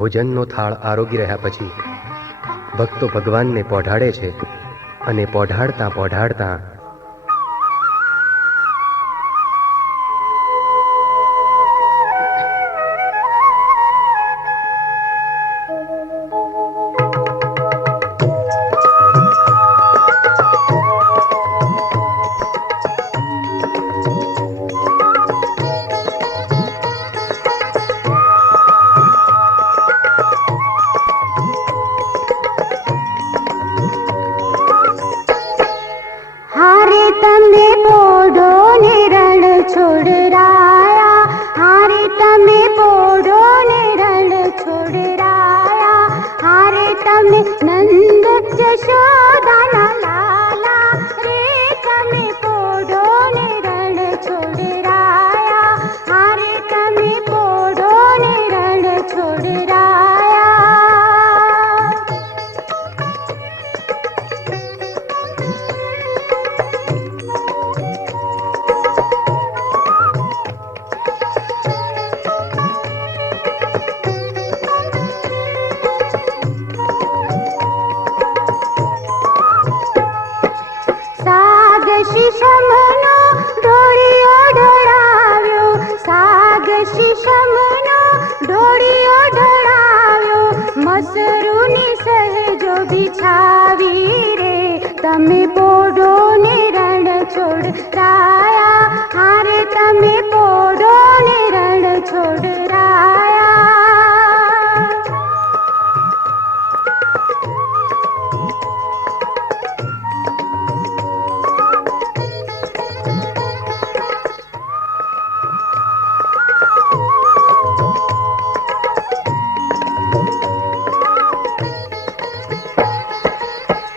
ભોજનનો થાળ આરોગી રહ્યા પછી ભક્તો ભગવાનને પોઢાડે છે અને પોઢાડતા પોઢાડતા તમે પોઢો ને રણ છોડરાયા, હારે તમે પોઢો ને રણ છોડરાયા, હારે તમે નંદ જશોદાના લાલા રે, તમે પોઢો ને રણ છોડરાયા, હારે તમે પોઢો ને રણ છોડરાયા. શીશમનો ઢોળિયો ઢોળાવ્યો, સાગ શીશમનો ઢોળિયો ઢોળાવ્યો, મસરૂની સહેજો બિછાવી રે, તમે પોઢો ને રણ છોડરાયા, હારે તમે પોઢો ને રણ છોડરાયા.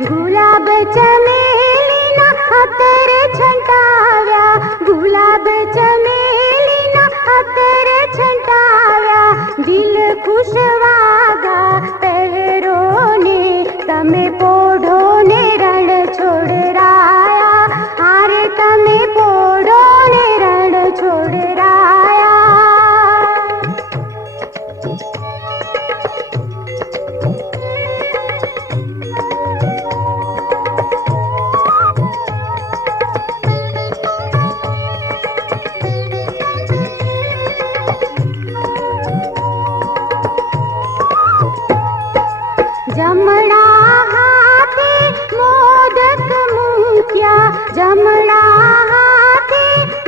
ગુલાબ ચમેલીના અત્તર છંટાવ્યા, ગુલાબ ચમેલીના અત્તર છંટાવ્યા, દિલ ખુશ વાગા પહેરો ને, તમે પોઢો ને રણ છોડરાયા, હારે તમે પોઢો ને રણ છોડરાયા. જમણા હાથે મોદક મૂક્યા, જમણા હાથે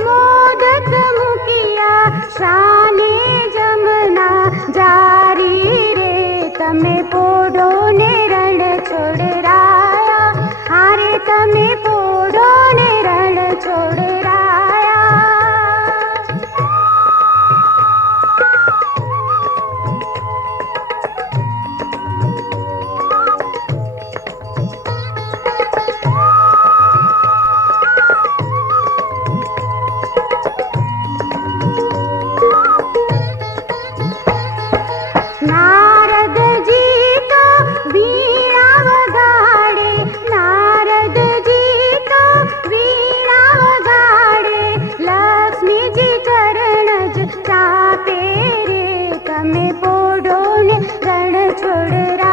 મોદક મૂક્યા, શાને જમના જારી રે, તમે પોઢો ને રણ છોડરાયા, હારે તમે પોઢો ને રણ છોડરાયા. नारद जी तो वीणा वगाड़े, नारद जी तो वीणा वगाड़े, लक्ष्मी जी चरण ज चापे रे, તમે પોઢો ને રણ છોડરા.